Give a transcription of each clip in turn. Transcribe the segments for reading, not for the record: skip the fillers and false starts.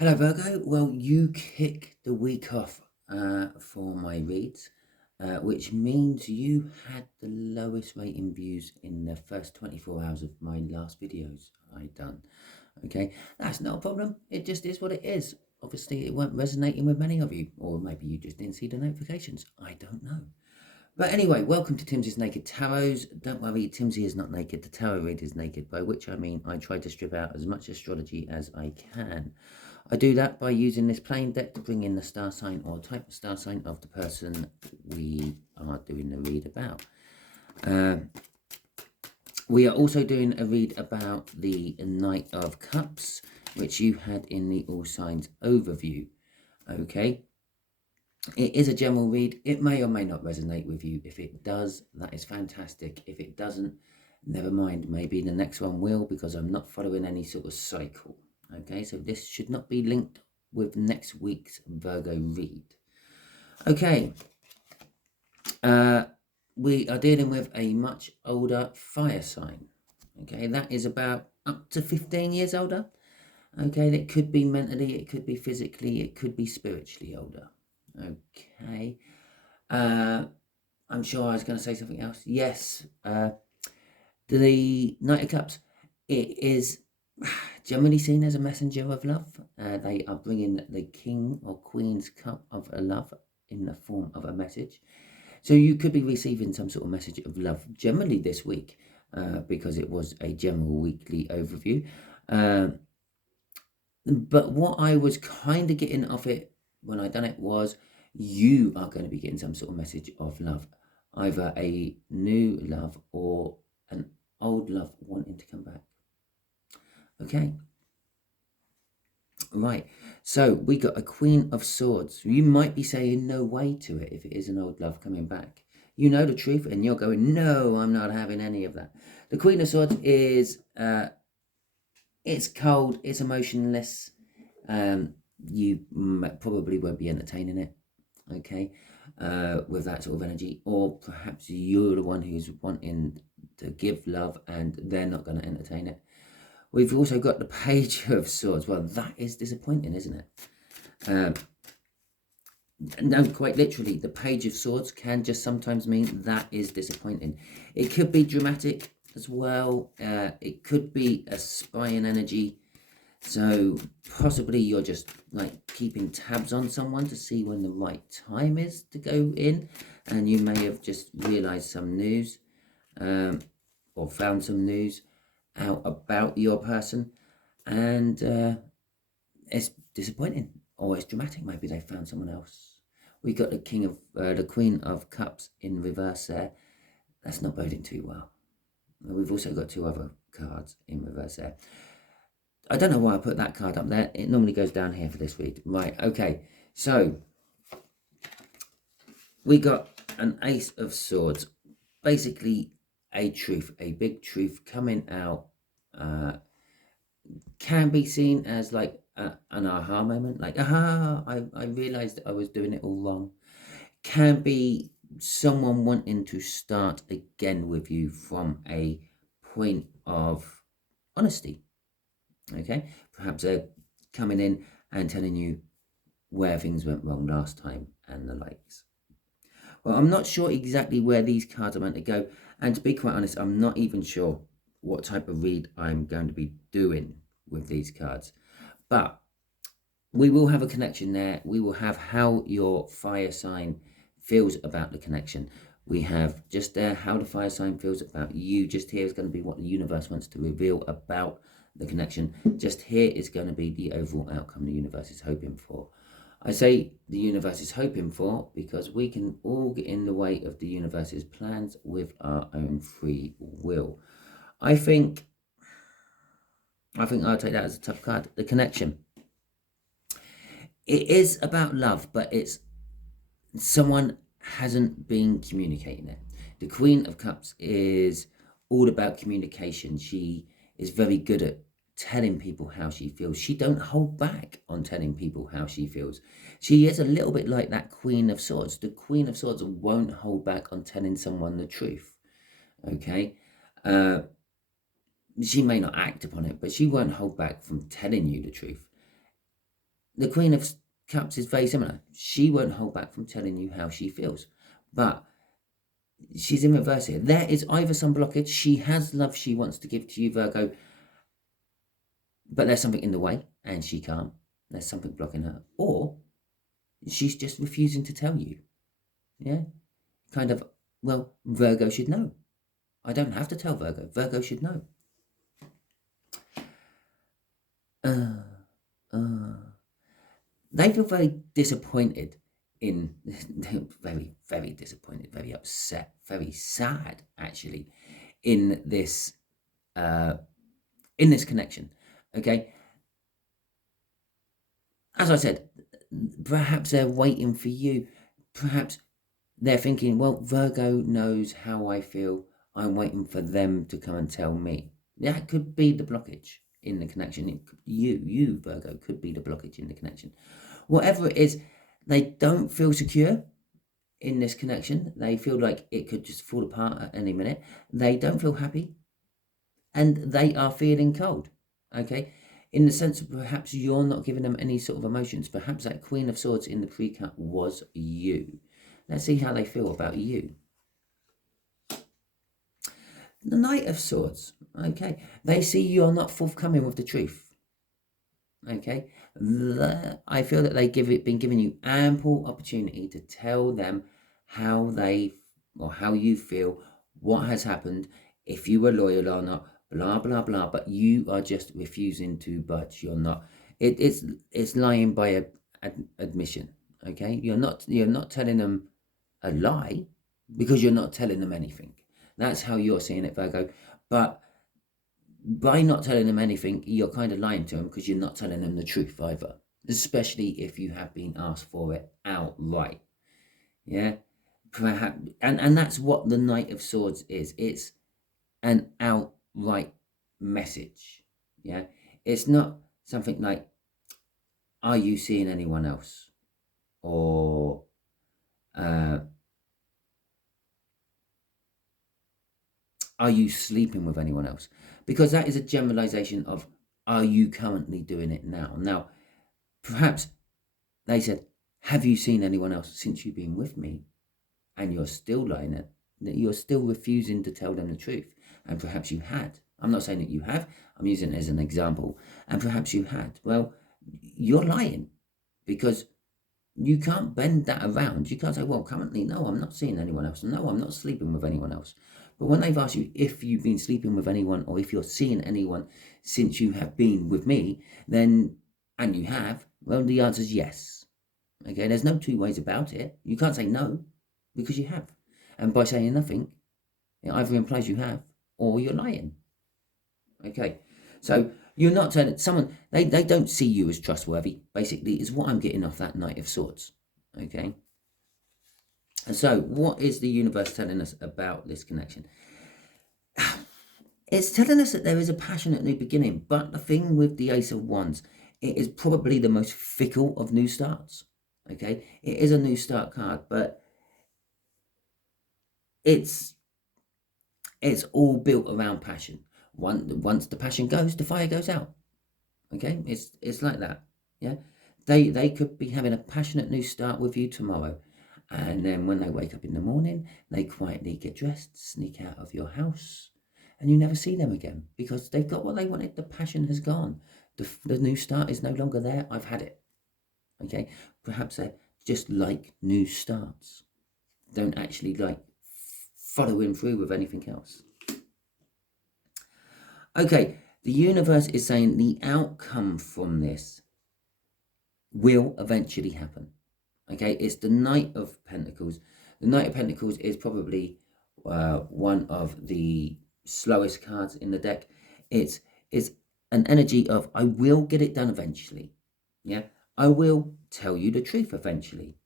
Hello Virgo, well you kick the week off for my reads, which means you had the lowest rating views in the first 24 hours of my last videos I done. Okay, that's not a problem, it just is what it is. Obviously it weren't resonating with many of you, or maybe you just didn't see the notifications, I don't know. But anyway, welcome to Timsy's Naked Tarots. Don't worry, Timsy is not naked, the tarot read is naked, by which I mean I try to strip out as much astrology as I can. I do that by using this plain deck to bring in the star sign or type of star sign of the person we are doing the read about. We are also doing a read about the Knight of Cups, which you had in the All Signs overview. Okay. It is a general read. It may or may not resonate with you. If it does, that is fantastic. If it doesn't, never mind. Maybe the next one will, because I'm not following any sort of cycle. Okay, so this should not be linked with next week's Virgo read. Okay, we are dealing with a much older fire sign. Okay, that is about up to 15 years older. Okay, that could be mentally, it could be physically, it could be spiritually older. Okay, I'm sure I was going to say something else. Yes, the Knight of Cups, it is generally seen as a messenger of love. They are bringing the King or Queen's Cup of love in the form of a message. So you could be receiving some sort of message of love generally this week, because it was a general weekly overview. But what I was kind of getting off it when I done it was you are going to be getting some sort of message of love, either a new love or an old love wanting to come back. Okay, right, so we got a Queen of Swords. You might be saying no way to it if it is an old love coming back. You know the truth and you're going, no, I'm not having any of that. The Queen of Swords is it's cold, it's emotionless. You probably won't be entertaining it, okay, with that sort of energy. Or perhaps you're the one who's wanting to give love and they're not going to entertain it. We've also got the Page of Swords. Well, that is disappointing, isn't it? No, quite literally, the Page of Swords can just sometimes mean that is disappointing. It could be dramatic as well. It could be a spying energy. So possibly you're just like keeping tabs on someone to see when the right time is to go in. And you may have just realized some news, or found some news out about your person. And it's disappointing, or it's dramatic. Maybe they found someone else. We got the Queen of Cups in reverse there. That's not boding too well. We've also got two other cards in reverse there. I don't know why I put that card up there. It normally goes down here for this read. Right, okay. So we got an Ace of Swords. Basically a truth, a big truth coming out. Can be seen as like an aha moment, like aha, I realized I was doing it all wrong. Can be someone wanting to start again with you from a point of honesty. Okay, perhaps they're coming in and telling you where things went wrong last time and the likes. Well, I'm not sure exactly where these cards are meant to go, and to be quite honest, I'm not even sure what type of read I'm going to be doing with these cards, but we will have a connection there. We will have how your fire sign feels about the connection. We have just there how the fire sign feels about you. Just here is going to be what the universe wants to reveal about the connection. Just here is going to be the overall outcome the universe is hoping for. I say the universe is hoping for because we can all get in the way of the universe's plans with our own free will. I think I'll take that as a tough card. The connection. It is about love, but it's someone hasn't been communicating it. The Queen of Cups is all about communication. She is very good at telling people how she feels. She don't hold back on telling people how she feels. She is a little bit like that Queen of Swords. The Queen of Swords won't hold back on telling someone the truth. Okay? She may not act upon it, but she won't hold back from telling you the truth. the Queen of Cups is very similar. She won't hold back from telling you how she feels, but she's in reverse here. There is either some blockage. She has love she wants to give to you, Virgo, but there's something in the way and she can't. There's something blocking her. Or she's just refusing to tell you. Yeah? Kind of, well, Virgo should know. I don't have to tell Virgo. Virgo should know. They feel very disappointed very, very disappointed, very upset, very sad, actually, in this connection. Okay. As I said, perhaps they're waiting for you. Perhaps they're thinking, well, Virgo knows how I feel. I'm waiting for them to come and tell me. That could be the blockage in the connection. You, Virgo, could be the blockage in the connection. Whatever it is, they don't feel secure in this connection. They feel like it could just fall apart at any minute. They don't feel happy. And they are feeling cold. Okay? In the sense of perhaps you're not giving them any sort of emotions. Perhaps that Queen of Swords in the pre-cut was you. Let's see how they feel about you. The Knight of Swords. Okay. They see you're not forthcoming with the truth. Okay. I feel that they've been giving you ample opportunity to tell them how you feel, what has happened, if you were loyal or not, blah, blah, blah. But you are just refusing to budge. You're not. It's lying by admission. Okay. You're not telling them a lie because you're not telling them anything. That's how you're seeing it, Virgo. But by not telling them anything, you're kind of lying to them because you're not telling them the truth either, especially if you have been asked for it outright. Yeah, perhaps, and that's what the Knight of Swords is. It's an outright message. Yeah, it's not something like, "Are you seeing anyone else?" or "Are you sleeping with anyone else?" Because that is a generalization of, are you currently doing it now? Now, perhaps they said, have you seen anyone else since you've been with me? And you're still lying it. You're still refusing to tell them the truth. And perhaps you had. I'm not saying that you have. I'm using it as an example. And perhaps you had. Well, you're lying because you can't bend that around. You can't say, well, currently, no, I'm not seeing anyone else. No, I'm not sleeping with anyone else. But when they've asked you if you've been sleeping with anyone or if you're seeing anyone since you have been with me, then, and you have, well, the answer is yes. Okay, there's no two ways about it. You can't say no because you have. And by saying nothing, it either implies you have or you're lying. Okay, so you're not telling someone, they don't see you as trustworthy, basically, is what I'm getting off that Knight of Swords. Okay. And so what is the universe telling us about this connection? It's telling us that there is a passionate new beginning, but the thing with the Ace of Wands, it is probably the most fickle of new starts. Okay, it is a new start card, but it's all built around passion. Once the passion goes, the fire goes out. Okay, it's like that. Yeah, they could be having a passionate new start with you tomorrow, and then when they wake up in the morning, they quietly get dressed, sneak out of your house, and you never see them again because they've got what they wanted. The passion has gone. The new start is no longer there. I've had it. Okay, perhaps they're just like new starts. Don't actually like following through with anything else. Okay, the universe is saying the outcome from this will eventually happen. Okay, it's the Knight of Pentacles. The Knight of Pentacles is probably one of the slowest cards in the deck. It's an energy of, I will get it done eventually. Yeah, I will tell you the truth eventually.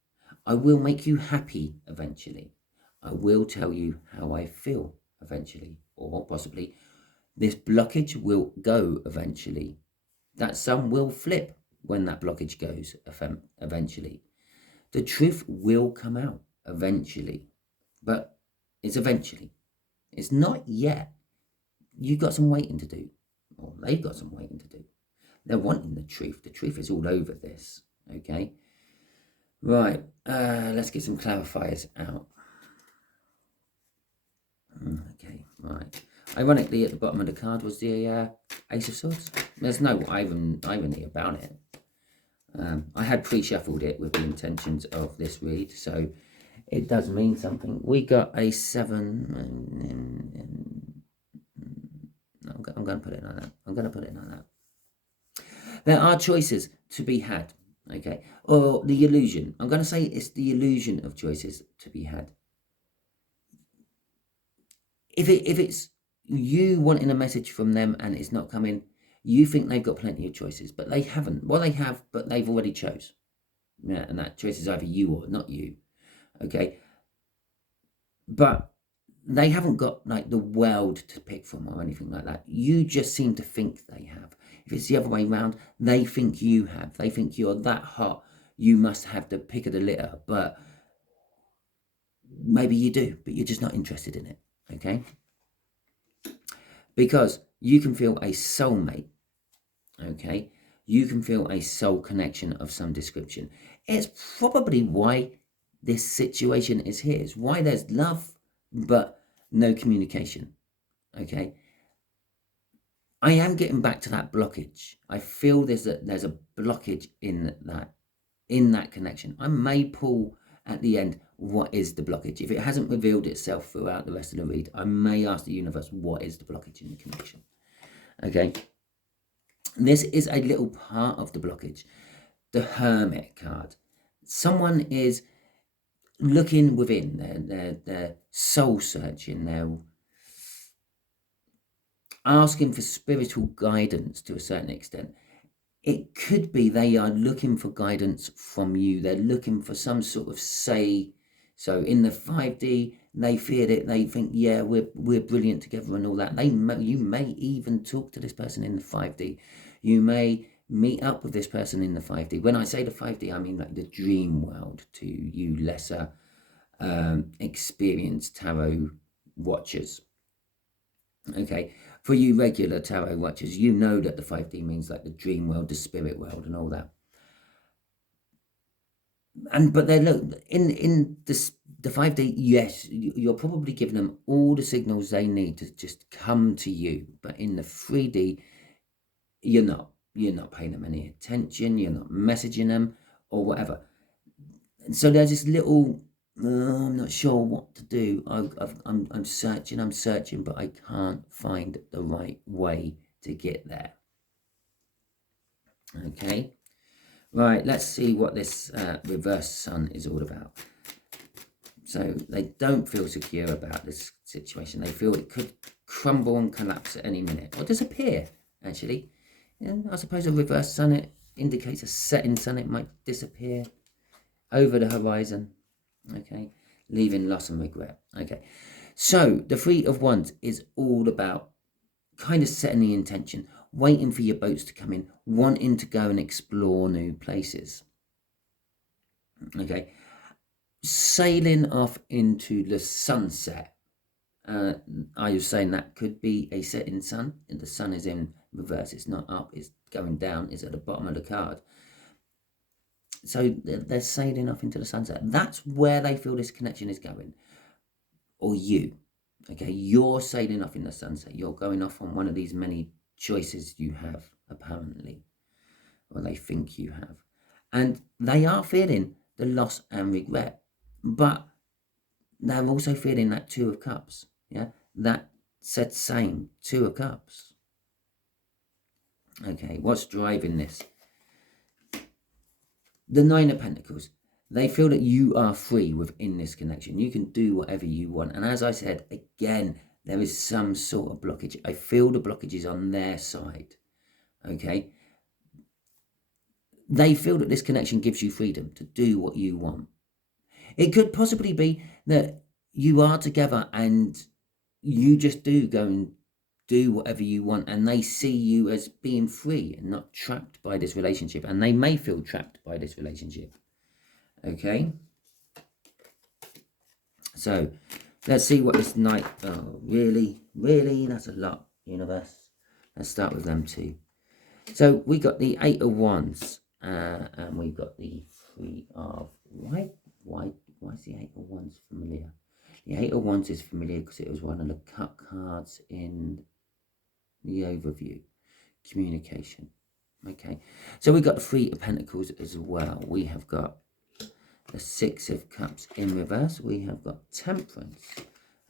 I will make you happy eventually. I will tell you how I feel eventually, or possibly this blockage will go eventually. That sun will flip when that blockage goes eventually. The truth will come out eventually, but it's eventually. It's not yet. You've got some waiting to do, or they've got some waiting to do. They're wanting the truth. The truth is all over this, okay? Right, let's get some clarifiers out. Okay, right. Ironically, at the bottom of the card was the Ace of Swords. There's no irony about it. I had pre-shuffled it with the intentions of this read, so it does mean something. We got a 7. I'm going to put it like that. I'm going to put it like that. There are choices to be had, okay? Or the illusion. I'm going to say it's the illusion of choices to be had. If it's you wanting a message from them and it's not coming, you think they've got plenty of choices, but they haven't. Well, they have, but they've already chose. Yeah, and that choice is either you or not you, okay? But they haven't got like the world to pick from or anything like that. You just seem to think they have. If it's the other way around, they think you have. They think you're that hot, you must have the pick of the litter. But maybe you do, but you're just not interested in it, okay? Because you can feel a soulmate, okay? You can feel a soul connection of some description. It's probably why this situation is here. It's why there's love, but no communication, okay? I am getting back to that blockage. I feel there's a blockage in that connection. I may pull at the end, what is the blockage? If it hasn't revealed itself throughout the rest of the read, I may ask the universe, what is the blockage in the connection? Okay. This is a little part of the blockage. The Hermit card. Someone is looking within, their soul searching, they're asking for spiritual guidance to a certain extent. It could be they are looking for guidance from you. They're looking for some sort of say. So in the 5D, they feel it. They think, yeah, we're brilliant together and all that. You may even talk to this person in the 5D. You may meet up with this person in the 5D. When I say the 5D, I mean like the dream world to you lesser experienced tarot watchers. Okay, for you regular tarot watchers, you know that the 5D means like the dream world, the spirit world, and all that. But then look, in the 5D, yes, you're probably giving them all the signals they need to just come to you. But in the 3D, you're not paying them any attention. You're not messaging them or whatever. And so there's this little, I'm not sure what to do. I'm searching, but I can't find the right way to get there. Okay, right, let's see what this reverse sun is all about. So they don't feel secure about this situation. They feel it could crumble and collapse at any minute, or disappear, actually. Yeah, I suppose a reverse sun, it indicates a setting sun. It might disappear over the horizon, okay, leaving loss and regret. Okay, so the Three of Wands is all about kind of setting the intention, waiting for your boats to come in, wanting to go and explore new places. Okay, sailing off into the sunset. Are you saying that could be a setting sun? And the sun is in reverse. It's not up. It's going down. It's at the bottom of the card. So they're sailing off into the sunset. That's where they feel this connection is going. Or you. Okay, you're sailing off in the sunset. You're going off on one of these many choices you have, apparently. Or they think you have. And they are feeling the loss and regret. But they're also feeling that Two of Cups. Yeah, that said same Two of Cups. Okay, what's driving this? The Nine of Pentacles. They feel that you are free within this connection. You can do whatever you want. And as I said, again, there is some sort of blockage. I feel the blockage is on their side. Okay? They feel that this connection gives you freedom to do what you want. It could possibly be that you are together and you just do go and do whatever you want, and they see you as being free and not trapped by this relationship, and they may feel trapped by this relationship. Okay, so let's see what this Knight. Oh, really, that's a lot, universe. Let's start with them two. So we got the Eight of Wands, and we got the Three of... Why is the Eight of Wands familiar? The Eight of Wands is familiar because it was one of the cut cards in the overview. Communication. Okay, so we got the Three of Pentacles as well. We have got the Six of Cups in reverse. We have got Temperance.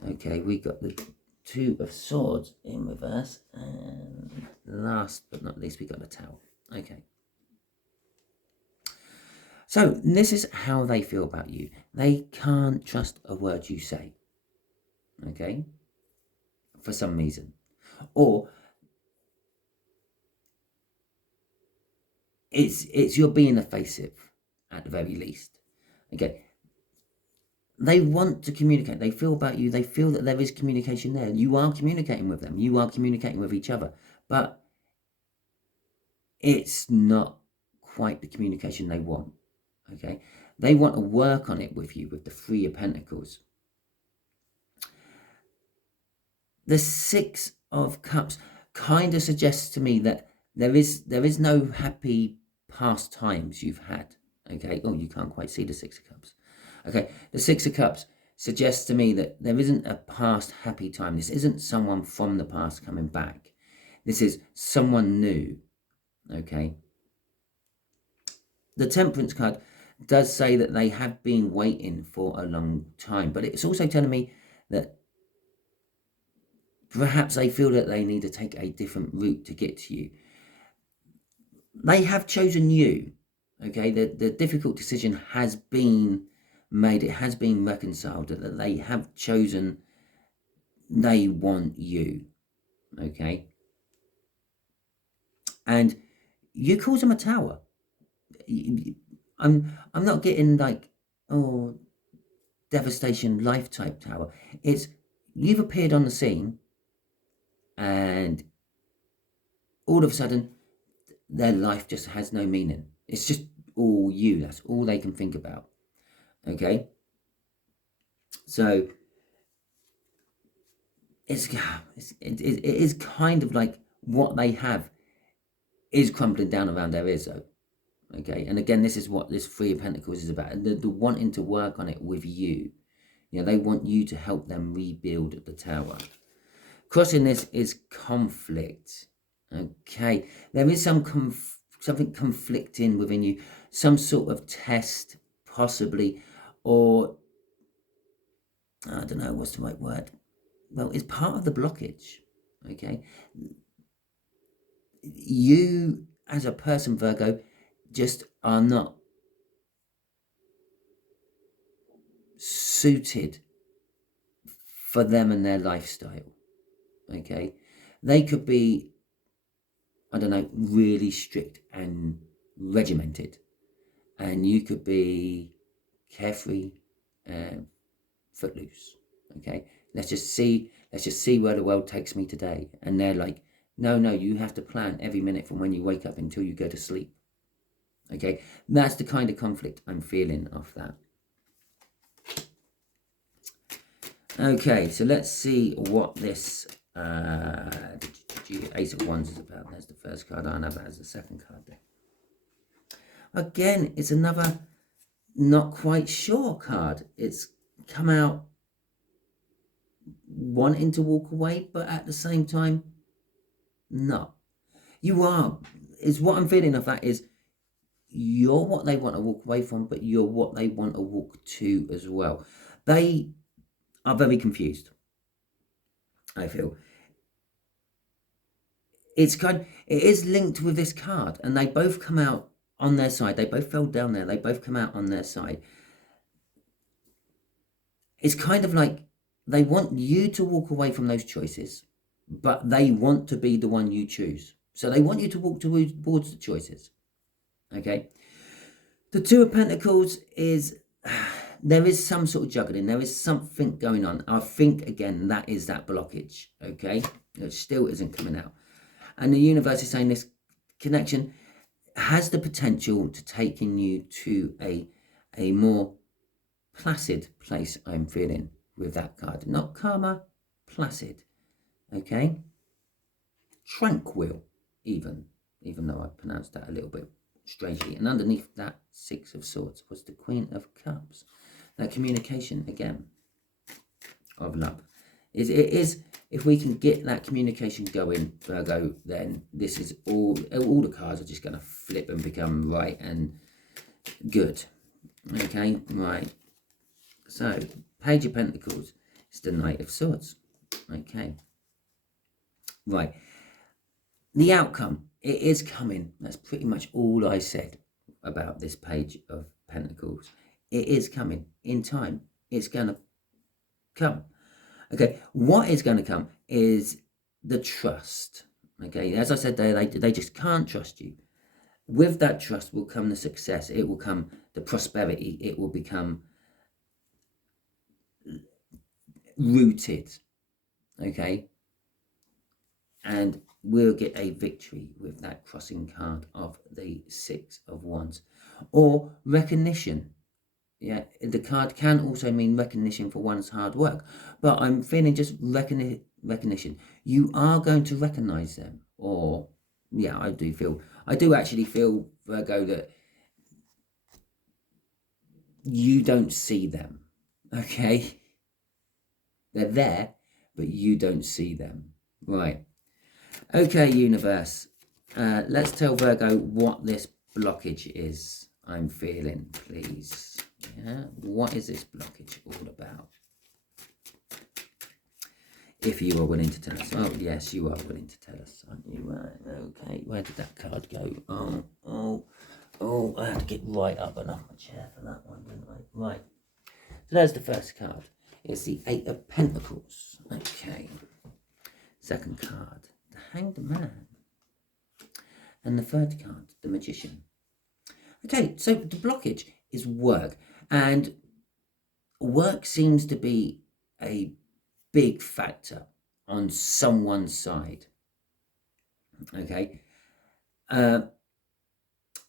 Okay, we got the Two of Swords in reverse, and last but not least we got the Tower. Okay, so this is how they feel about you. They can't trust a word you say, okay, for some reason, or it's you're being evasive at the very least. Okay, they want to communicate. They feel about you. They feel that there is communication there. You are communicating with them. You are communicating with each other. But it's not quite the communication they want. Okay? They want to work on it with you with the Three of Pentacles. The Six of Cups kind of suggests to me that there is no happy past times you've had. Okay? Oh, you can't quite see the Six of Cups. Okay, the Six of Cups suggests to me that there isn't a past happy time. This isn't someone from the past coming back. This is someone new, okay? The Temperance card does say that they have been waiting for a long time, but it's also telling me that perhaps they feel that they need to take a different route to get to you. They have chosen you, okay? The difficult decision has been made. It has been reconciled that they have chosen, they want you, okay? And you cause them a tower. I'm not getting like, oh, devastation life type tower. It's you've appeared on the scene and all of a sudden their life just has no meaning. It's just all you. That's all they can think about. Okay, so it is kind of like what they have is crumbling down around their ears, though. Okay, and again, this is what this Three of Pentacles is about. The wanting to work on it with you. You know, they want you to help them rebuild the tower. Crossing this is conflict. Okay, there is something conflicting within you, some sort of test, possibly, or I don't know what's the right word. Well, it's part of the blockage. Okay, you as a person, Virgo, just are not suited for them and their lifestyle. Okay, they could be, I don't know, really strict and regimented, and you could be carefree and footloose. Okay, let's just see where the world takes me today. And they're like, no, you have to plan every minute from when you wake up until you go to sleep. Okay, that's the kind of conflict I'm feeling off that. Okay, so let's see what this Ace of Wands is about. There's the first card. I know that as the second card there. Again, it's another not quite sure card. It's come out wanting to walk away, but at the same time, no. You are, is what I'm feeling of that is you're what they want to walk away from, but you're what they want to walk to as well. They are very confused, I feel. It is linked with this card, and they both come out on their side. They both fell down there. They both come out on their side. It's kind of like they want you to walk away from those choices, but they want to be the one you choose. So they want you to walk towards the choices. Okay. The Two of Pentacles is, there is some sort of juggling. There is something going on. I think, again, that is that blockage. Okay. It still isn't coming out. And the universe is saying this connection has the potential to taking you to a more placid place, I'm feeling with that card. Not karma, placid. Okay? Tranquil, even. even though I pronounced that a little bit strangely. And underneath that Six of Swords was the Queen of Cups. That communication, again, of love. It is, if we can get that communication going, Virgo, then this is all the cards are just going to flip and become right and good. Okay, right. So, Page of Pentacles is the Knight of Swords. Okay. Right. The outcome, it is coming. That's pretty much all I said about this Page of Pentacles. It is coming in time. It's going to come. Okay, what is going to come is the trust. Okay, as I said, they just can't trust you. With that trust will come the success. It will come the prosperity. It will become rooted. Okay, and we'll get a victory with that crossing card of the Six of Wands. Or recognition. Yeah, the card can also mean recognition for one's hard work. But I'm feeling just recognition. You are going to recognize them. Or, yeah, I do actually feel, Virgo, that you don't see them. Okay? They're there, but you don't see them. Right. Okay, universe. Let's tell Virgo what this blockage is I'm feeling, please. Yeah, what is this blockage all about? If you are willing to tell us. Oh, yes, you are willing to tell us, aren't you? Right, okay, where did that card go? Oh, I had to get right up and off my chair for that one, didn't I? Right, so there's the first card. It's the Eight of Pentacles. Okay. Second card, the Hanged Man. And the third card, the Magician. Okay, so the blockage is work. And work seems to be a big factor on someone's side. Okay.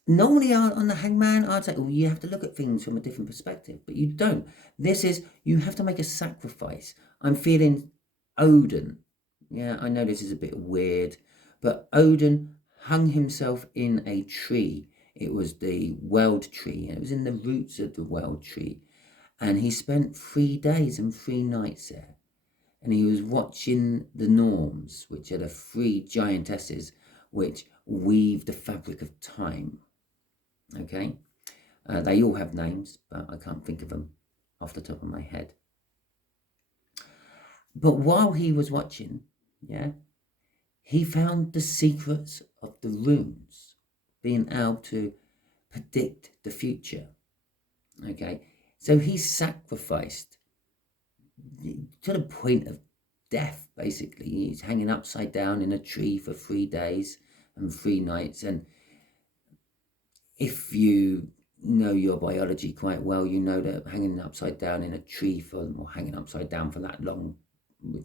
Normally on the Hangman, I'd say, well, you have to look at things from a different perspective, but you don't. This is, you have to make a sacrifice. I'm feeling Odin. Yeah, I know this is a bit weird, but Odin hung himself in a tree. It was the World Tree, and it was in the roots of the World Tree. And he spent 3 days and 3 nights there. And he was watching the Norms, which are the 3 giantesses which weave the fabric of time. Okay? They all have names, but I can't think of them off the top of my head. But while he was watching, yeah, he found the secrets of the runes, being able to predict the future. Okay? So he sacrificed to the point of death, basically. He's hanging upside down in a tree for 3 days and 3 nights. And if you know your biology quite well, you know that hanging upside down in a tree or hanging upside down for that long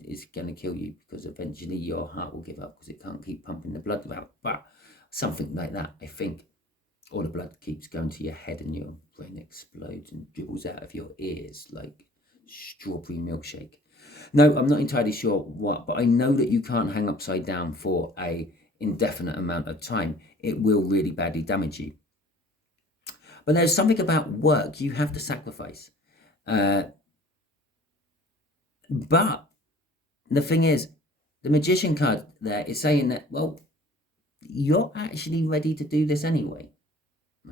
is going to kill you, because eventually your heart will give up because it can't keep pumping the blood out. But something like that, I think. Or the blood keeps going to your head and your brain explodes and dribbles out of your ears like strawberry milkshake. No, I'm not entirely sure what, but I know that you can't hang upside down for a indefinite amount of time. It will really badly damage you. But there's something about work you have to sacrifice. But the thing is, the Magician card there is saying that, well, you're actually ready to do this anyway.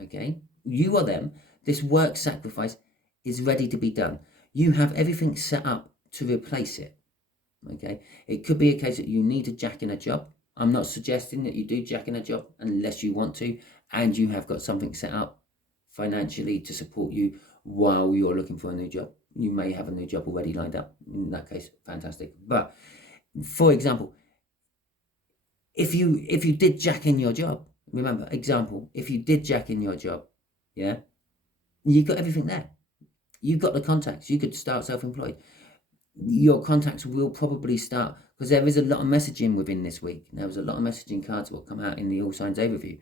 Okay? You are them. This work sacrifice is ready to be done. You have everything set up to replace it. Okay? It could be a case that you need to jack in a job. I'm not suggesting that you do jack in a job unless you want to, and you have got something set up financially to support you while you're looking for a new job. You may have a new job already lined up. In that case, fantastic. But for example, if you did jack in your job, remember, example, if you did jack in your job, yeah, you've got everything there. You've got the contacts. You could start self-employed. Your contacts will probably start, because there is a lot of messaging within this week. There was a lot of messaging cards that will come out in the All Signs overview.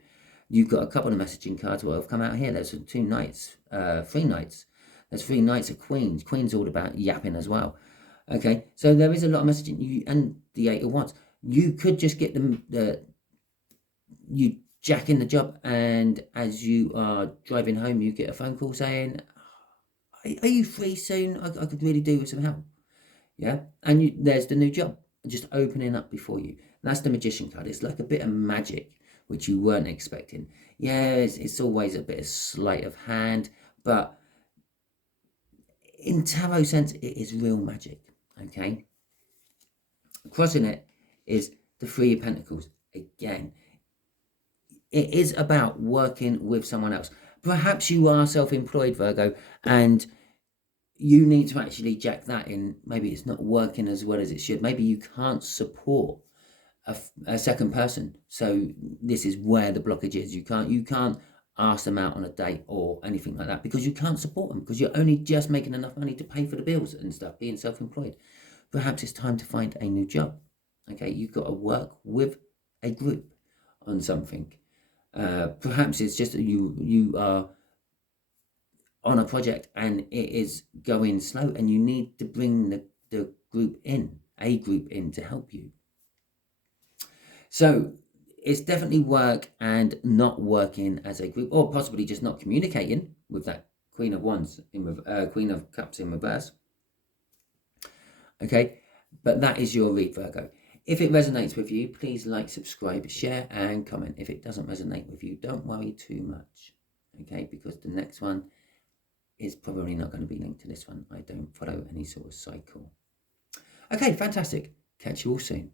You've got a couple of messaging cards that have come out here. There's 2 nights, 3 nights. There's 3 nights of Queens. Queens all about yapping as well. Okay, so there is a lot of messaging. And the 8 of Wands. You could just get them. You Jack in the job, and as you are driving home, you get a phone call saying, are you free soon? I could really do with some help. Yeah, and there's the new job just opening up before you. That's the Magician card. It's like a bit of magic which you weren't expecting. Yeah, it's always a bit of sleight of hand, but in tarot sense, it is real magic. Okay, crossing it is the Three of Pentacles. Again, it is about working with someone else. Perhaps you are self-employed, Virgo, and you need to actually jack that in. Maybe it's not working as well as it should. Maybe you can't support a second person. So this is where the blockage is. You can't ask them out on a date or anything like that because you can't support them, because you're only just making enough money to pay for the bills and stuff, being self-employed. Perhaps it's time to find a new job. Okay, you've got to work with a group on something. Perhaps it's just that you are on a project and it is going slow and you need to bring the group in, a group in to help you. So it's definitely work and not working as a group, or possibly just not communicating with that Queen of Wands, Queen of Cups in reverse. Okay, but that is your read, Virgo. If it resonates with you, please like, subscribe, share, and comment. If it doesn't resonate with you, don't worry too much. Okay, because the next one is probably not going to be linked to this one. I don't follow any sort of cycle. Okay, fantastic. Catch you all soon.